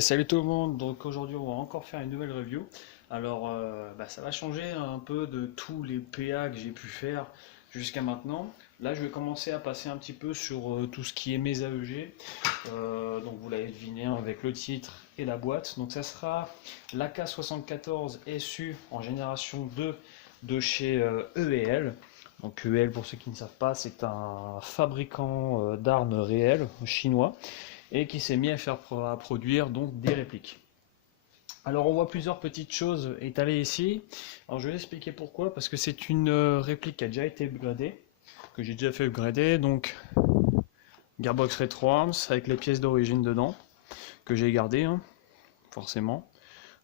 Salut tout le monde, donc aujourd'hui on va encore faire une nouvelle review. Alors ça va changer un peu de tous les PA que j'ai pu faire jusqu'à maintenant. Là je vais commencer à passer un petit peu sur tout ce qui est mes AEG. Donc vous l'avez deviné hein, avec le titre et la boîte. Donc ça sera l'AK74 SU en génération 2 de chez EEL. Donc EEL pour ceux qui ne savent pas c'est un fabricant d'armes réelles chinois et qui s'est mis à produire donc des répliques. Alors on voit plusieurs petites choses étalées ici. Alors je vais expliquer pourquoi, parce que c'est une réplique qui a déjà été upgradée, que j'ai déjà fait upgrader, donc Gearbox Retro Arms avec les pièces d'origine dedans, que j'ai gardées, hein, forcément.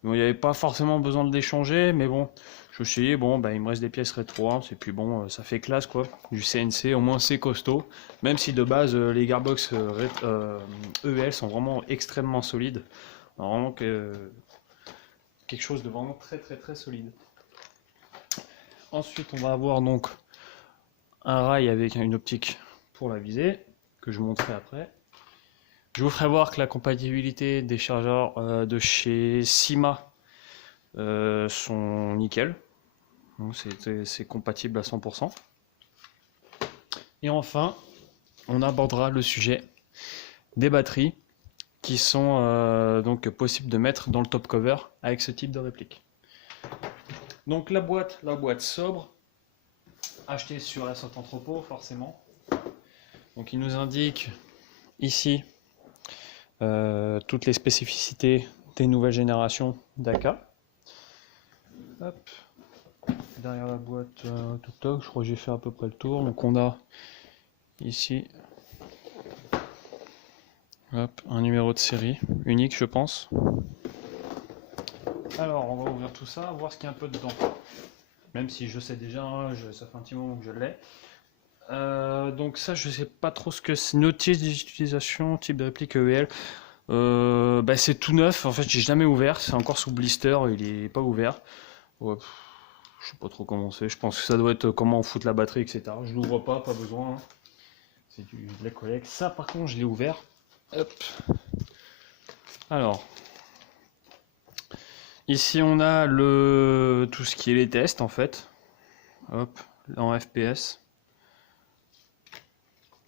Bon, il n'y avait pas forcément besoin de les changer, mais bon, je me suis dit, bon, bah, il me reste des pièces Retro Arms, et puis bon, ça fait classe quoi, du CNC, au moins c'est costaud, même si de base les Gearbox EL sont vraiment extrêmement solides, vraiment quelque chose de vraiment très très très solide. Ensuite, on va avoir donc un rail avec une optique pour la visée, que je vous montrerai après. Je vous ferai voir que la compatibilité des chargeurs de chez Sima sont nickel. C'est compatible à 100%. Et enfin, on abordera le sujet des batteries qui sont donc possibles de mettre dans le top cover avec ce type de réplique. Donc la boîte sobre, achetée sur la sorte entrepôt forcément. Donc il nous indique ici toutes les spécificités des nouvelles générations d'AK. Hop. Derrière la boîte, je crois que j'ai fait à peu près le tour. Donc on a ici hop, un numéro de série unique, je pense. Alors on va ouvrir tout ça, voir ce qu'il y a un peu dedans. Même si je sais déjà, hein, ça fait un petit moment que je l'ai. Donc ça, je sais pas trop ce que c'est. Notice d'utilisation, type de réplique EEL. C'est tout neuf. En fait, j'ai jamais ouvert. C'est encore sous blister. Il est pas ouvert. Ouais, je sais pas trop comment c'est. Je pense que ça doit être comment on fout la batterie, etc. Je l'ouvre pas besoin. Hein. C'est de la collecte. Ça, par contre, je l'ai ouvert. Hop. Alors, ici on a tout ce qui est les tests en fait. Hop, en FPS.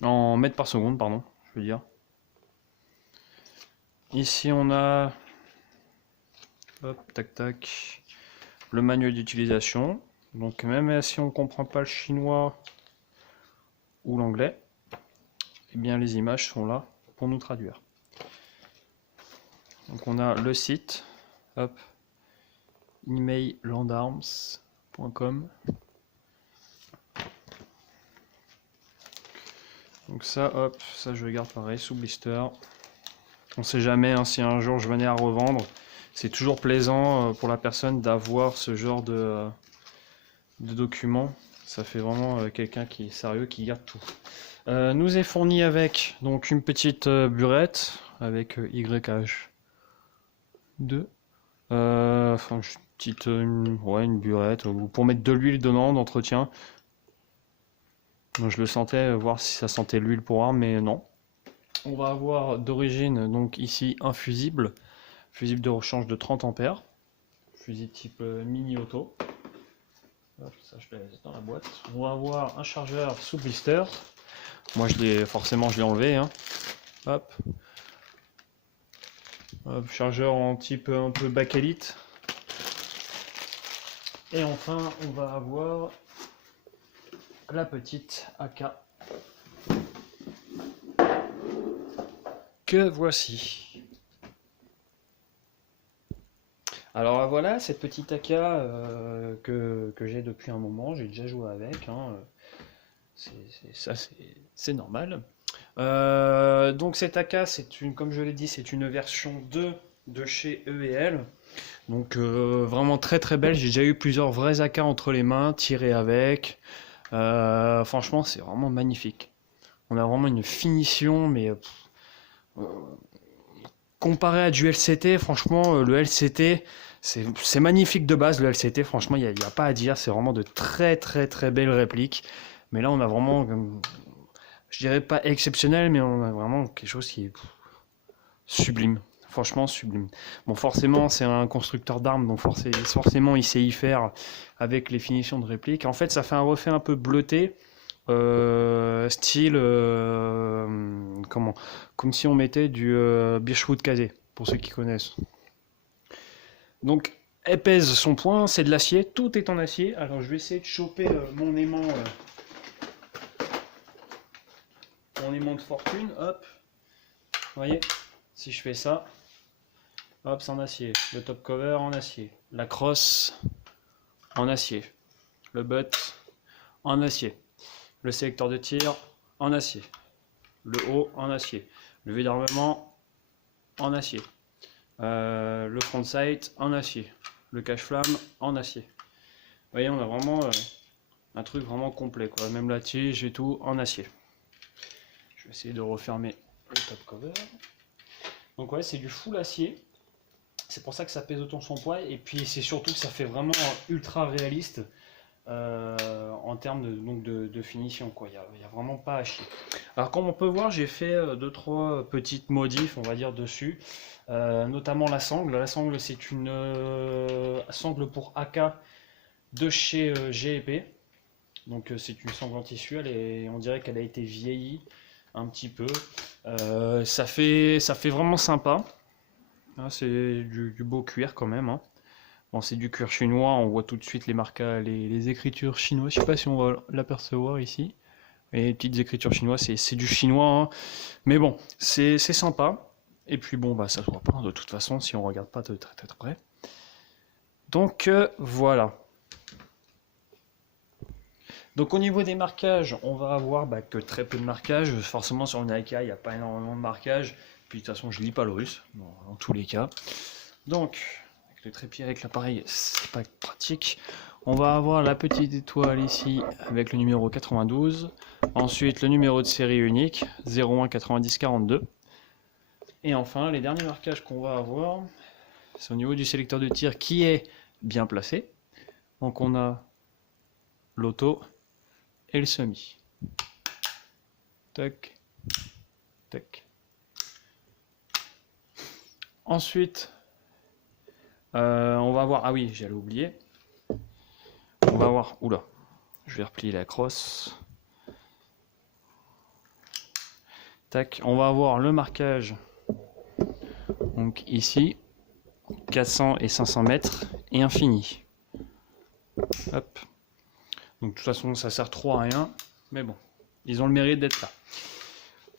En mètres par seconde, pardon, je veux dire. Ici on a hop, tac tac, le manuel d'utilisation. Donc même si on ne comprend pas le chinois ou l'anglais, eh bien les images sont là pour nous traduire. Donc on a le site, hop, emailandarms.com. Donc ça, hop, ça je le garde pareil sous blister. On sait jamais hein, si un jour je venais à revendre. C'est toujours plaisant pour la personne d'avoir ce genre de documents. Ça fait vraiment quelqu'un qui est sérieux, qui garde tout. Nous est fourni avec donc une petite burette avec YH2. Enfin, une burette pour mettre de l'huile dedans d'entretien. Donc, je le sentais, voir si ça sentait l'huile pour arme, mais non. On va avoir d'origine donc ici un fusible de rechange de 30 ampères, fusil type mini auto. Hop, ça je le laisse dans la boîte. On va avoir un chargeur sous blister. Moi forcément je l'ai enlevé. Hein. Hop. Hop, chargeur en type un peu bakélite. Et enfin on va avoir la petite AK que voici. Alors voilà, cette petite AK que j'ai depuis un moment, j'ai déjà joué avec, hein. C'est normal. Donc cette AK, comme je l'ai dit, c'est une version 2 de chez EEL. Donc vraiment très très belle, j'ai déjà eu plusieurs vraies AK entre les mains, tirées avec. Franchement, c'est vraiment magnifique. On a vraiment une finition, mais comparé à du LCT, franchement, le LCT, c'est magnifique de base, le LCT, franchement, il n'y a pas à dire, c'est vraiment de très très très belles répliques. Mais là, on a vraiment, je dirais pas exceptionnel, mais on a vraiment quelque chose qui est sublime. franchement sublime. Bon, forcément, c'est un constructeur d'armes, donc forcément, il sait y faire avec les finitions de réplique. En fait, ça fait un reflet un peu bleuté, style, comme si on mettait du Birchwood casé, pour ceux qui connaissent. Donc, elle pèse son poing, c'est de l'acier, tout est en acier. Alors, je vais essayer de choper mon aimant de fortune, hop. Vous voyez, si je fais ça, hop, c'est en acier. Le top cover en acier. La crosse en acier. Le butt en acier. Le sélecteur de tir en acier. Le haut en acier. Le vide d'armement en acier. Le front sight en acier. Le cache-flamme en acier. Vous voyez, on a vraiment un truc vraiment complet, quoi. Même la tige et tout en acier. Je vais essayer de refermer le top cover. Donc ouais, c'est du full acier. C'est pour ça que ça pèse autant son poids. Et puis c'est surtout que ça fait vraiment ultra réaliste en termes de finition, quoi. Il n'y a vraiment pas à chier. Alors comme on peut voir, j'ai fait 2-3 petites modifs, on va dire, dessus. Notamment la sangle. La sangle, c'est une sangle pour AK de chez G&P. Donc c'est une sangle en tissu, on dirait qu'elle a été vieillie un petit peu. Ça fait vraiment sympa. Ah, c'est du beau cuir quand même. Hein. Bon, c'est du cuir chinois, on voit tout de suite les écritures chinoises. Je sais pas si on va l'apercevoir ici. Et les petites écritures chinoises, c'est du chinois. Hein. Mais bon, c'est sympa. Et puis bon, bah ça se voit pas de toute façon si on regarde pas de très près. Donc voilà. Donc au niveau des marquages, on va avoir que très peu de marquages. Forcément sur une AK, il n'y a pas énormément de marquages. Puis de toute façon, je lis pas le russe, dans tous les cas. Donc, avec le trépied, avec l'appareil, c'est pas pratique. On va avoir la petite étoile ici avec le numéro 92. Ensuite, le numéro de série unique, 01 90 42. Et enfin, les derniers marquages qu'on va avoir, c'est au niveau du sélecteur de tir qui est bien placé. Donc on a l'auto et le semi. Tac, tac. Ensuite, on va voir, ah oui, j'allais oublier, on va voir, oula, je vais replier la crosse, tac, on va avoir le marquage, donc ici, 400 et 500 mètres, et infini, hop, donc de toute façon ça sert trop à rien, mais bon, ils ont le mérite d'être là.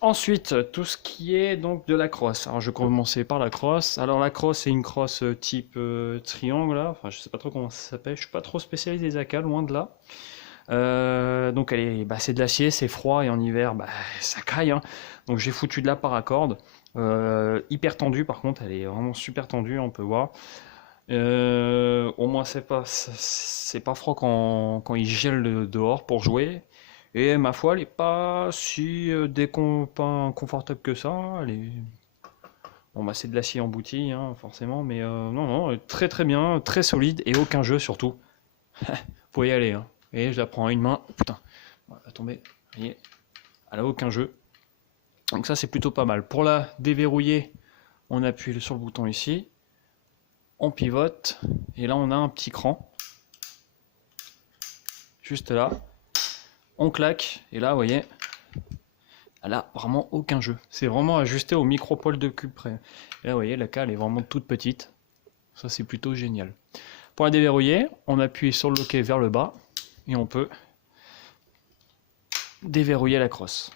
Ensuite, tout ce qui est donc de la crosse. Alors je vais commencer par la crosse. Alors la crosse, c'est une crosse type triangle, là. Enfin je sais pas trop comment ça s'appelle, je suis pas trop spécialisé des AK, loin de là. Donc c'est de l'acier, c'est froid et en hiver ça caille. Hein. Donc j'ai foutu de la paracorde, hyper tendue par contre, elle est vraiment super tendue, on peut voir. Au moins c'est pas froid quand il gèle dehors pour jouer. Et ma foi, elle n'est pas si pas confortable que ça. Bon, c'est de l'acier embouti, hein, forcément, mais non, très très bien, très solide et aucun jeu surtout. Faut y aller. Hein. Et je la prends à une main. Putain, elle va tomber. Vous voyez, elle a aucun jeu. Donc ça, c'est plutôt pas mal. Pour la déverrouiller, on appuie sur le bouton ici. On pivote. Et là, on a un petit cran. Juste là. On claque, et là, vous voyez, elle a vraiment aucun jeu. C'est vraiment ajusté au micro-poil de cube près. Et là, vous voyez, la cale est vraiment toute petite. Ça, c'est plutôt génial. Pour la déverrouiller, on appuie sur le loquet vers le bas, et on peut déverrouiller la crosse.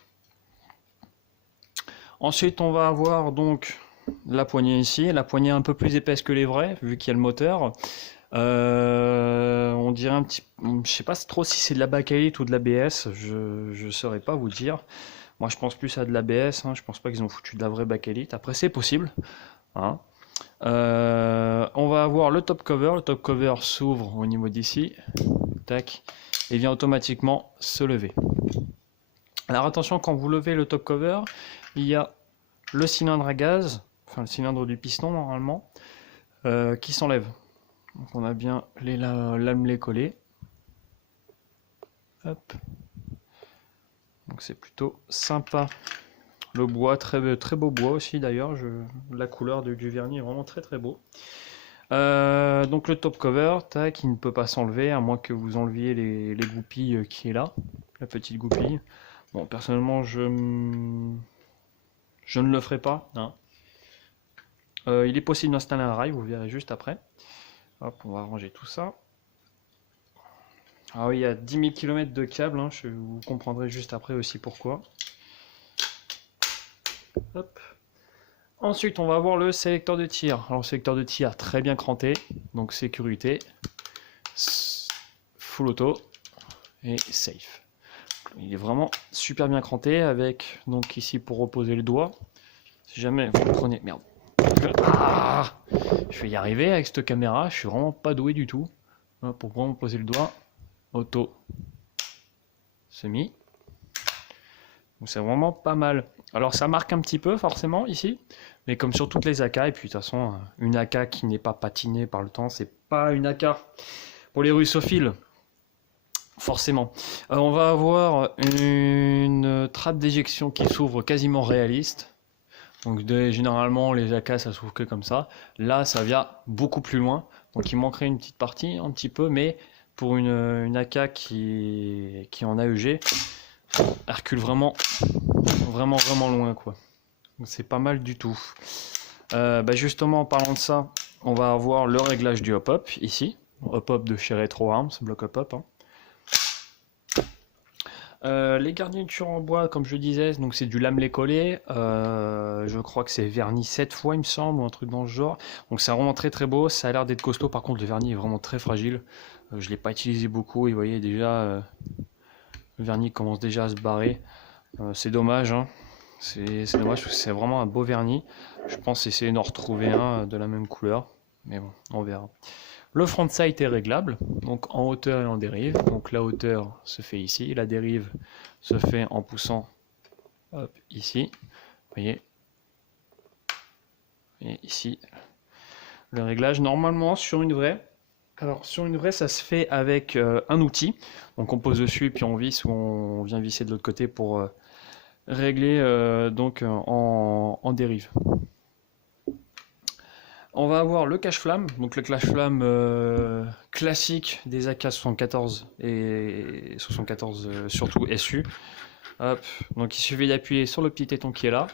Ensuite, on va avoir donc la poignée ici, la poignée un peu plus épaisse que les vrais, vu qu'il y a le moteur. On dirait un petit, je sais pas trop si c'est de la bakélite ou de l'ABS, je saurais pas vous dire. Moi je pense plus à de l'ABS, hein, je pense pas qu'ils ont foutu de la vraie bakélite. Après c'est possible. Hein. On va avoir le top cover s'ouvre au niveau d'ici, tac, et vient automatiquement se lever. Alors attention, quand vous levez le top cover, il y a le cylindre à gaz, enfin le cylindre du piston normalement, qui s'enlève. Donc on a bien les lamelets collés. Hop. Donc c'est plutôt sympa Le bois, très beau bois aussi d'ailleurs. La couleur du vernis est vraiment très beau. Donc le top cover, tac, il ne peut pas s'enlever à moins que vous enleviez les goupilles qui est là, la petite goupille. Bon, personnellement, je ne le ferai pas, hein. Il est possible d'installer un rail, vous verrez juste après. Hop, on va ranger tout ça. Ah oui, il y a 10 000 km de câbles, hein, vous comprendrez juste après aussi pourquoi. Hop. Ensuite, on va voir le sélecteur de tir. Alors, le sélecteur de tir très bien cranté, donc sécurité, full auto et safe. Il est vraiment super bien cranté avec donc ici pour reposer le doigt. Si jamais vous prenez, merde, je vais y arriver avec cette caméra. Je suis vraiment pas doué du tout pour vraiment poser le doigt. Auto, semi. Donc c'est vraiment pas mal. Alors ça marque un petit peu forcément ici, mais comme sur toutes les AK, et puis de toute façon une AK qui n'est pas patinée par le temps, c'est pas une AK. Pour les russophiles, forcément. On va avoir une trappe d'éjection qui s'ouvre quasiment réaliste. Donc généralement les AK ça s'ouvre que comme ça. Là ça vient beaucoup plus loin, donc il manquerait une petite partie un petit peu, mais pour une AK qui est en AEG, elle recule vraiment loin quoi. C'est pas mal du tout. Justement en parlant de ça, on va avoir le réglage du hop-up ici. Hop-up de chez Retro Arms, bloc hop-up. Hein. Les garnitures en bois, comme je disais, donc c'est du lamelé collé. Je crois que c'est verni 7 fois, il me semble, ou un truc dans ce genre. Donc c'est vraiment très beau. Ça a l'air d'être costaud. Par contre, le vernis est vraiment très fragile. Je ne l'ai pas utilisé beaucoup. Et vous voyez déjà, le vernis commence déjà à se barrer. C'est dommage. Hein. C'est dommage parce que c'est vraiment un beau vernis. Je pense essayer d'en retrouver un de la même couleur. Mais bon, on verra. Le front sight est réglable, donc en hauteur et en dérive. Donc la hauteur se fait ici, la dérive se fait en poussant hop, ici. Vous voyez. Et ici, le réglage normalement sur une vraie. Alors sur une vraie, ça se fait avec un outil. Donc on pose dessus et puis on visse ou on vient visser de l'autre côté pour régler donc en dérive. On va avoir le cache-flamme, donc le cache-flamme classique des AK-74 et 74 surtout SU. Hop. Donc il suffit d'appuyer sur le petit téton qui est là.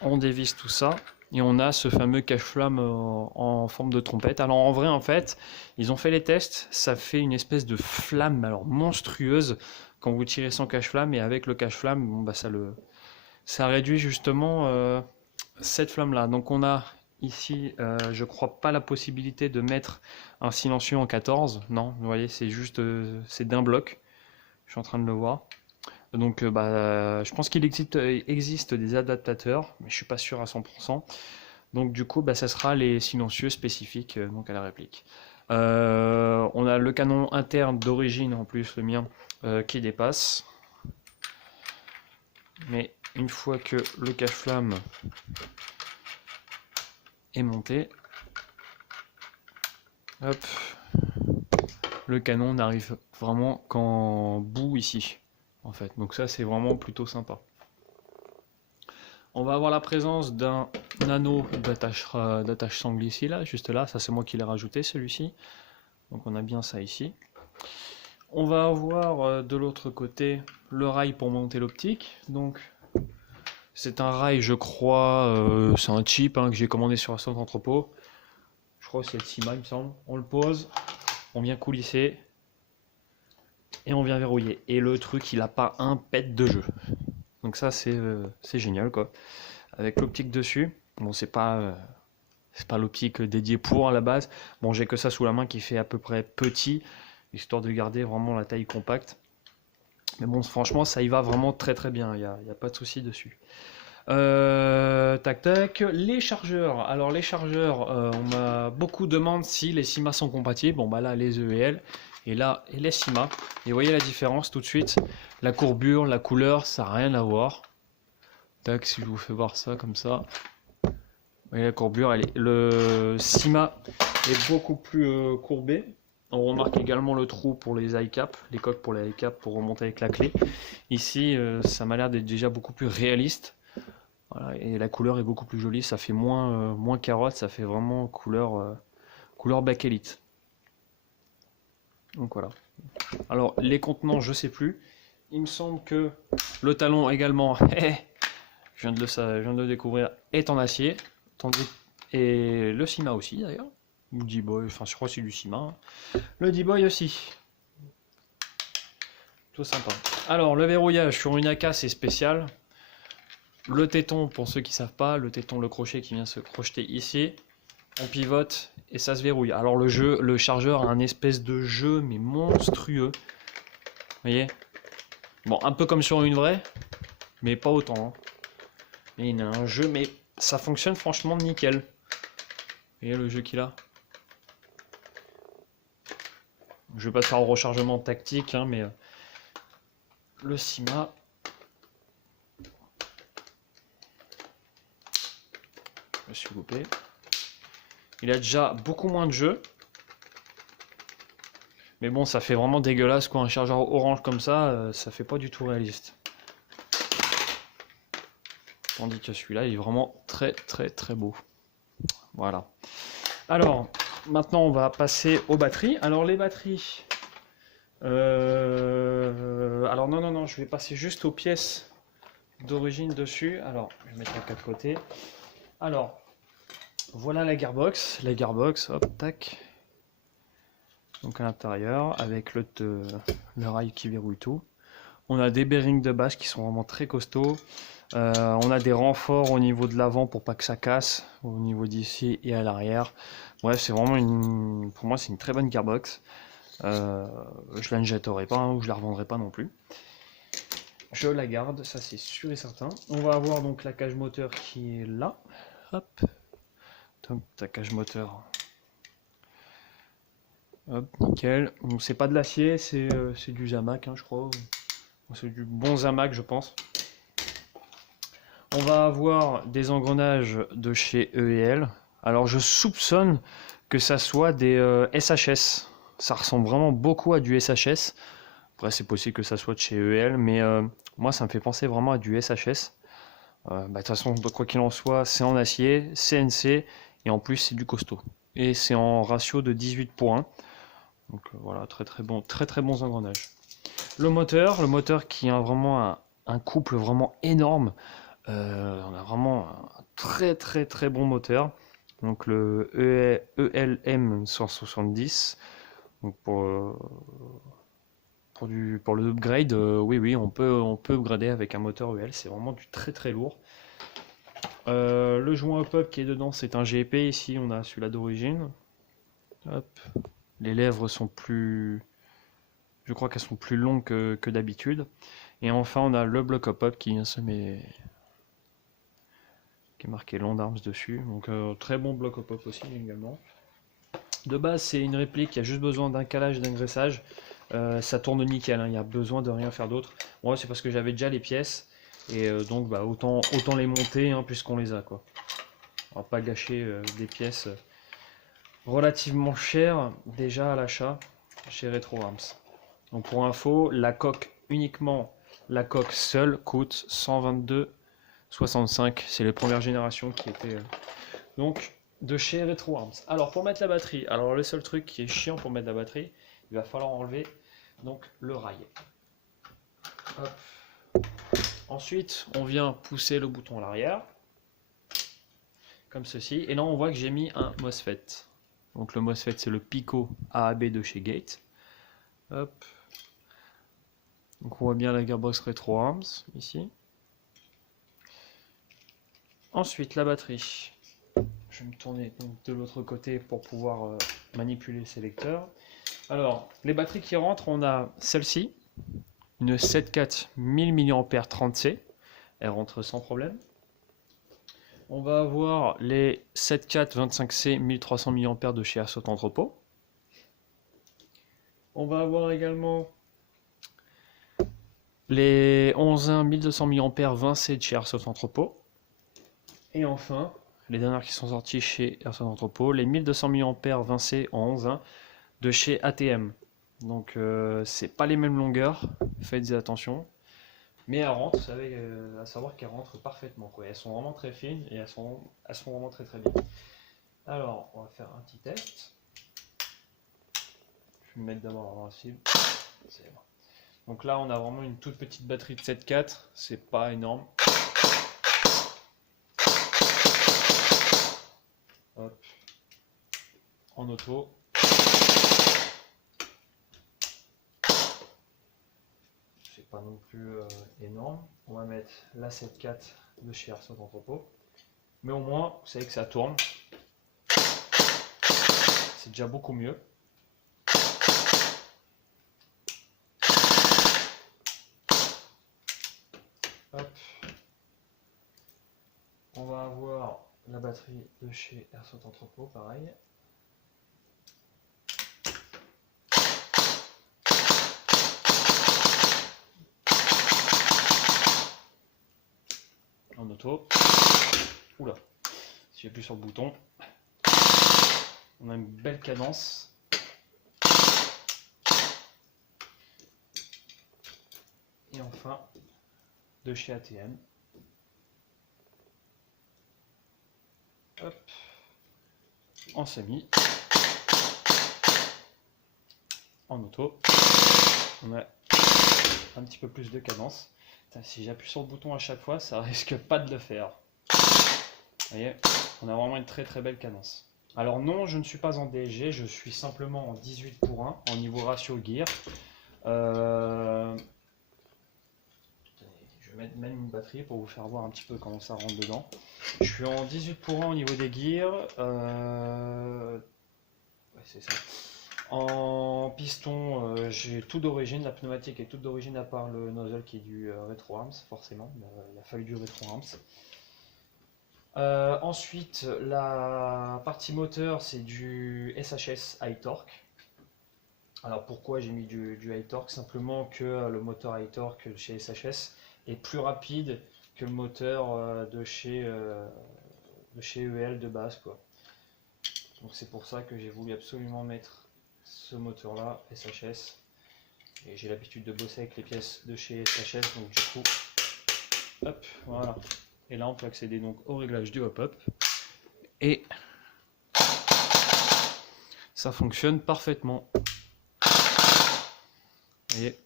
On dévisse tout ça et on a ce fameux cache-flamme en forme de trompette. Alors en vrai en fait, ils ont fait les tests, ça fait une espèce de flamme alors monstrueuse quand vous tirez sans cache-flamme, et avec le cache-flamme, bon, bah, ça réduit justement cette flamme là. Donc on a ici, je crois pas la possibilité de mettre un silencieux en 14. Non, vous voyez, c'est juste, c'est d'un bloc. Je suis en train de le voir. Donc, je pense qu'il existe des adaptateurs, mais je suis pas sûr à 100%. Donc, du coup, ça sera les silencieux spécifiques donc à la réplique. On a le canon interne d'origine en plus, le mien, qui dépasse. Mais une fois que le cache-flamme est monté, hop, le canon n'arrive vraiment qu'en bout ici, en fait. Donc ça, c'est vraiment plutôt sympa. On va avoir la présence d'un anneau d'attache sangle ici, là, juste là. Ça, c'est moi qui l'ai rajouté, celui-ci. Donc on a bien ça ici. On va avoir de l'autre côté le rail pour monter l'optique. Donc c'est un rail, je crois, c'est un chip que j'ai commandé sur un centre entrepôt. Je crois que c'est le Cima, il me semble. On le pose, on vient coulisser et on vient verrouiller. Et le truc, il n'a pas un pet de jeu. Donc ça, c'est génial, quoi. Avec l'optique dessus. Bon, c'est pas l'optique dédiée pour à la base. Bon, j'ai que ça sous la main qui fait à peu près petit, histoire de garder vraiment la taille compacte. Mais bon, franchement, ça y va vraiment très bien. Il n'y a pas de souci dessus. Tac tac, les chargeurs. Alors les chargeurs, on m'a beaucoup demandé si les Cima sont compatibles. Bon bah là les EL et là et les Cima. Et vous voyez la différence tout de suite. La courbure, la couleur, ça n'a rien à voir. Tac, si je vous fais voir ça comme ça. Vous voyez la courbure, le Cima est beaucoup plus courbé. On remarque également le trou pour les iCap, les coques pour les iCap pour remonter avec la clé. Ici, ça m'a l'air d'être déjà beaucoup plus réaliste. Voilà, et la couleur est beaucoup plus jolie, ça fait moins carotte, ça fait vraiment couleur bakélite. Donc voilà. Alors les contenants, je sais plus. Il me semble que le talon également, je viens de le découvrir, est en acier. Et le Cima aussi d'ailleurs. Le D-Boy, enfin je crois que c'est du Cima. Hein. Le D-Boy aussi. Tout sympa. Alors le verrouillage sur une AK c'est spécial. Le téton, pour ceux qui ne savent pas, le téton, le crochet qui vient se crocheter ici. On pivote et ça se verrouille. Alors le chargeur a un espèce de jeu mais monstrueux. Vous voyez? Bon, un peu comme sur une vraie, mais pas autant. Hein. Mais il a un jeu, mais ça fonctionne franchement nickel. Vous voyez le jeu qu'il a? Je vais pas faire un rechargement tactique, hein, mais le Cima. Je me suis loupé. Il a déjà beaucoup moins de jeu. Mais bon, ça fait vraiment dégueulasse quoi, un chargeur orange comme ça fait pas du tout réaliste. Tandis que celui-là, il est vraiment très très très beau. Voilà. Alors, maintenant on va passer aux batteries. Alors les batteries... Alors non, je vais passer juste aux pièces d'origine dessus. Alors, je vais mettre les quatre côtés. Alors, voilà la gearbox. La gearbox, hop, tac. Donc à l'intérieur, avec le rail qui verrouille tout. On a des bearings de base qui sont vraiment très costauds. On a des renforts au niveau de l'avant pour pas que ça casse, au niveau d'ici et à l'arrière. Bref, c'est vraiment pour moi c'est une très bonne gearbox. Je la ne jetterai pas hein, ou je la revendrai pas non plus. Je la garde, ça c'est sûr et certain. On va avoir donc la cage moteur qui est là. Hop, donc ta cage moteur. Hop, nickel. Bon, c'est pas de l'acier, c'est du Zamac, hein, je crois. C'est du bon Zamac, je pense. On va avoir des engrenages de chez E&L. Alors je soupçonne que ça soit des SHS. Ça ressemble vraiment beaucoup à du SHS. Après c'est possible que ça soit de chez E&L, mais moi ça me fait penser vraiment à du SHS. De toute façon, quoi qu'il en soit, c'est en acier, CNC, et en plus c'est du costaud. Et c'est en ratio de 18 pour 1. Donc voilà, très très bons engrenages. Le moteur qui a vraiment un couple vraiment énorme. On a vraiment un très bon moteur. Donc le ELM 170. Donc pour le upgrade, oui, on peut upgrader avec un moteur EL. C'est vraiment du très lourd. Le joint hop-up qui est dedans, c'est un GP. Ici, on a celui-là d'origine. Hop. Les lèvres sont plus... Je crois qu'elles sont plus longues que d'habitude. Et enfin, on a le bloc hop-up qui vient se met... qui est marqué Land Arms dessus. Donc très bon bloc hop-up aussi également. De base, c'est une réplique, il y a juste besoin d'un calage, d'un graissage. Ça tourne nickel, hein, il n'y a besoin de rien faire d'autre. Moi, c'est parce que j'avais déjà les pièces. Et donc, bah, autant les monter hein, puisqu'on les a, quoi. On va pas gâcher des pièces relativement chères déjà à l'achat chez Retro Arms. Donc pour info, la coque uniquement, la coque seule coûte 122,65. C'est les premières générations qui étaient donc de chez Retro Arms. Alors pour mettre la batterie, alors le seul truc qui est chiant pour mettre la batterie, il va falloir enlever donc le rail. Hop. Ensuite, on vient pousser le bouton à l'arrière, comme ceci. Et là, on voit que j'ai mis un MOSFET. Donc le MOSFET, c'est le Pico AAB de chez Gate. Hop. Donc on voit bien la gearbox Retro Arms ici. Ensuite, la batterie. Je vais me tourner donc de l'autre côté pour pouvoir manipuler le sélecteur. Alors, les batteries qui rentrent, on a celle-ci, une 7.4 1000 mAh 30C. Elle rentre sans problème. On va avoir les 7.4 25C 1300 mAh de chez Airsoft Entrepôt. On va avoir également les 11.1 1200 mAh 20C de chez Airsoft Entrepôt. Et enfin, les dernières qui sont sorties chez Airsoft Entrepôt, les 1200 mAh 20C en 11.1 de chez ATM. Donc c'est pas les mêmes longueurs, faites attention. Mais elles rentrent, vous savez, à savoir qu'elles rentrent parfaitement, quoi. Elles sont vraiment très fines et elles sont vraiment très très bien. Alors, on va faire un petit test. Je vais me mettre d'abord dans la cible. C'est bon. Donc là, on a vraiment une toute petite batterie de 7,4, c'est pas énorme. Hop. En auto. C'est pas non plus énorme. On va mettre la 7,4 de chez Airsoft Entrepôt. Mais au moins, vous savez que ça tourne. C'est déjà beaucoup mieux. Hop. On va avoir la batterie de chez Airsoft Entrepôt, pareil. En auto. Oula, si j'appuie sur le bouton, on a une belle cadence. Et enfin, de chez ATM. Hop, en semi, en auto, on a un petit peu plus de cadence. Putain, si j'appuie sur le bouton à chaque fois, ça risque pas de le faire. Vous voyez, on a vraiment une très très belle cadence. Alors non, je ne suis pas en DSG, je suis simplement en 18:1 en niveau ratio gear. Je vais mettre même une batterie pour vous faire voir un petit peu comment ça rentre dedans. Je suis en 18:1 au niveau des gears. Ouais, c'est ça. En piston, j'ai tout d'origine, la pneumatique est toute d'origine à part le nozzle qui est du rétro arms, forcément. Il a fallu du rétro arms. Ensuite, la partie moteur, c'est du SHS High Torque. Alors pourquoi j'ai mis du High Torque? Simplement que le moteur High Torque chez SHS est plus rapide que le moteur de chez EL de base, quoi. Donc c'est pour ça que j'ai voulu absolument mettre ce moteur là, SHS. Et j'ai l'habitude de bosser avec les pièces de chez SHS, donc du coup, hop, voilà. Et là on peut accéder donc au réglage du hop-up. Et ça fonctionne parfaitement. Vous voyez.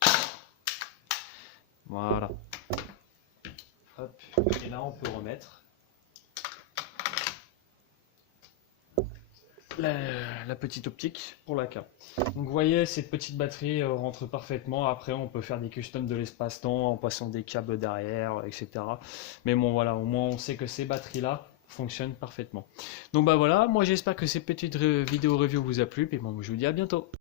Voilà. Hop. Et là on peut remettre la petite optique pour la cam. Donc vous voyez, cette petite batterie rentre parfaitement. Après on peut faire des customs de l'espace-temps en passant des câbles derrière, etc. Mais bon voilà, au moins on sait que ces batteries là fonctionnent parfaitement. Donc bah voilà, moi j'espère que cette petite vidéo review vous a plu, et bon je vous dis à bientôt.